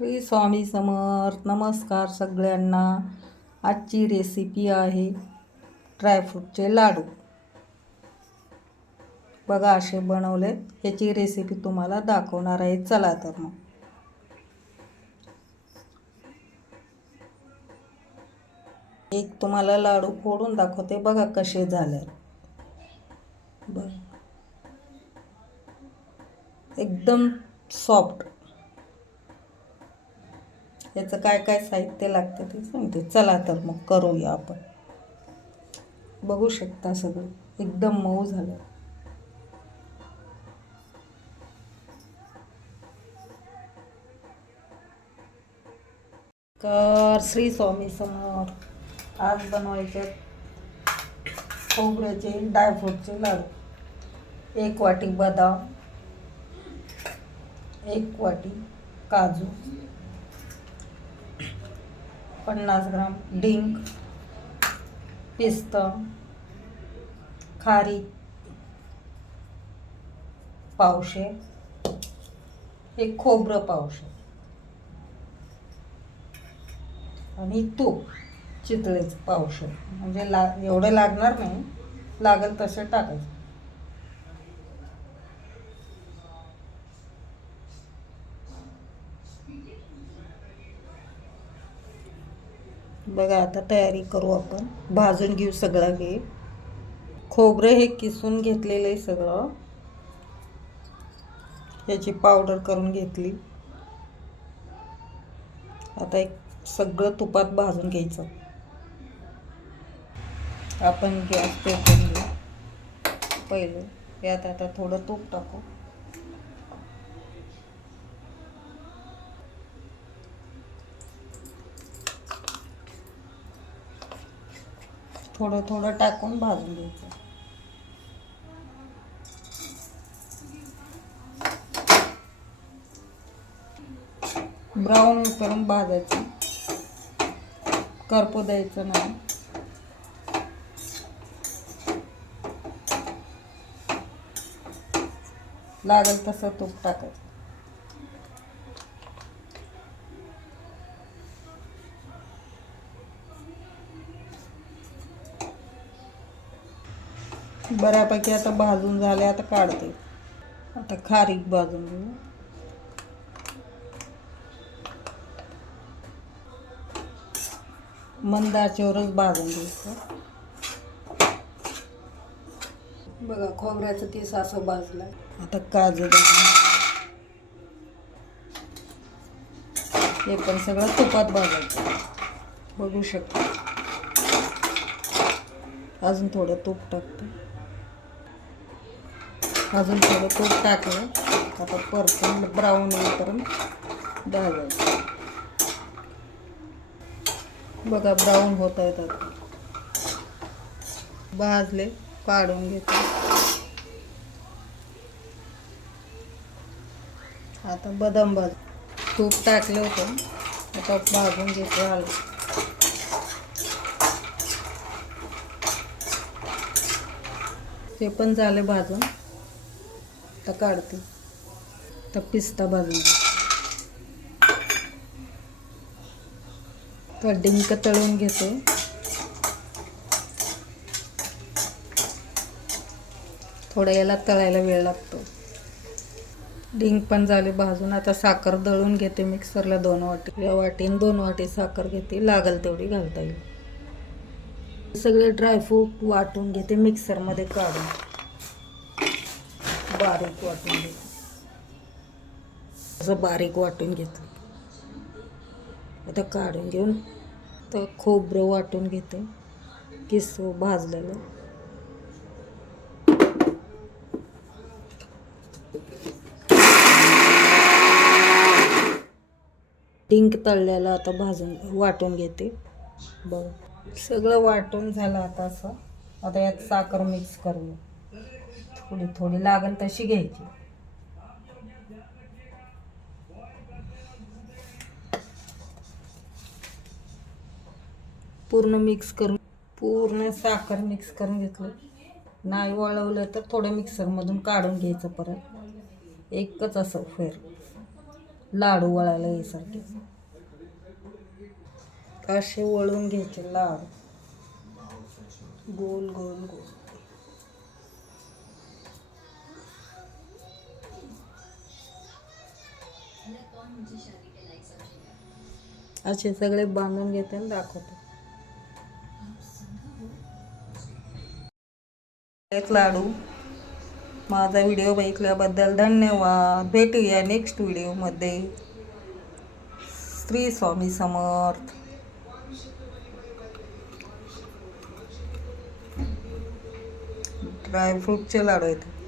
श्री स्वामी समर्थ. नमस्कार सगळ्यांना. आजची रेसिपी आहे ड्रायफ्रूटचे लाडू. बघा असे बनवले ह्याची रेसिपी तुम्हाला दाखवणार आहे. चला तर मग. एक तुम्हाला लाडू फोडून दाखवते. बघा कसे झाले. बघ एकदम सॉफ्ट याचं काय काय साहित्य लागतं ते सांगते. चला तर मग करूया आपण. बघू शकता सगळं. एकदम मऊ झालं. कर श्री स्वामी समोर आज बनवायचे खोबऱ्याचे डायफ्रूटचे लाडू. एक वाटी बदाम एक वाटी काजू पन्नास ग्राम डिंक पिस्तं खारी पावशे एक खोबरं पावशे आणि तूप चितळेचं पावशे म्हणजे ला एवढं लागणार नाही लागेल तसं टाकायचं. बघा आता तयारी करू आपण. भाजून घेऊ सगळं हे. खोबरं हे किसून घेतलेलं आहे सगळं. याची पावडर करून घेतली. आता एक सगळं तुपात भाजून घ्यायचं. आपण गॅस पेटून घेऊ. पहिलं यात आता थोडं तूप टाकू. थोडं थोडं टाकून भाजून घ्यायचं. ब्राऊन करून भाजायचं. करपू द्यायचं नाही. लागेल तसं तूप टाकायचं. बऱ्यापैकी आता भाजून झाले आता काढते. आता खारीक भाजून घेऊ. मंद आचेवरच भाजून घ्यायचं. बघा खोबऱ्याचं केस असं भाजलं आता काजू भाजून हे पण सगळं तुपात भाजायचं. बघू शकता. अजून थोडं तूप टाकते. अजून थोडं तूप टाकलं. आता परतून ब्राऊन होईपर्यंत भाजायचं. बघा ब्राऊन होत आहेत आता. भाजले काढून घेते आता बदाम भाज. तूप टाकलं होतं. आता भाजून घेते आलं. ते पण झाले भाजून. आता काढते. तर पिस्ता भाजून तर डिंक तळून घेते. थोडं याला तळायला वेळ लागतो. डिंक पण झाले भाजून. आता साखर दळून घेते मिक्सरला दोन वाटी. या वाटीन दोन वाटी साखर घेते. लागल तेवढी घालता येईल. सगळे ड्रायफ्रूट वाटून घेते मिक्सरमध्ये काढून. बारीक वाटून घेते असं बारीक वाटून घेतलं आता काढून घेऊन तर खोबरं वाटून घेते. किस भाजलेलं. डिंक तळलेलं आता भाजून वाटून घेते. बघ. सगळं वाटून झालं आता असं. आता यात साखर मिक्स करूया थोडी थोडी लागेल तशी घ्यायची. पूर्ण मिक्स करून पूर्ण साखर मिक्स करून घेतलं. नाही वळवलं तर थोडं मिक्सरमधून काढून घ्यायचं परत. एकच असं फेर. लाडू वळायला यासारखे असे वळून घ्यायचे लाडू. गोल गोल गोल. असे सगळे बांधून घेते आणि दाखवते. एक लाडू. माझा व्हिडिओ बघितल्याबद्दल धन्यवाद. भेटूया नेक्स्ट व्हिडिओमध्ये. श्री स्वामी समर्थ. ड्रायफ्रूटचे लाडू आहेत.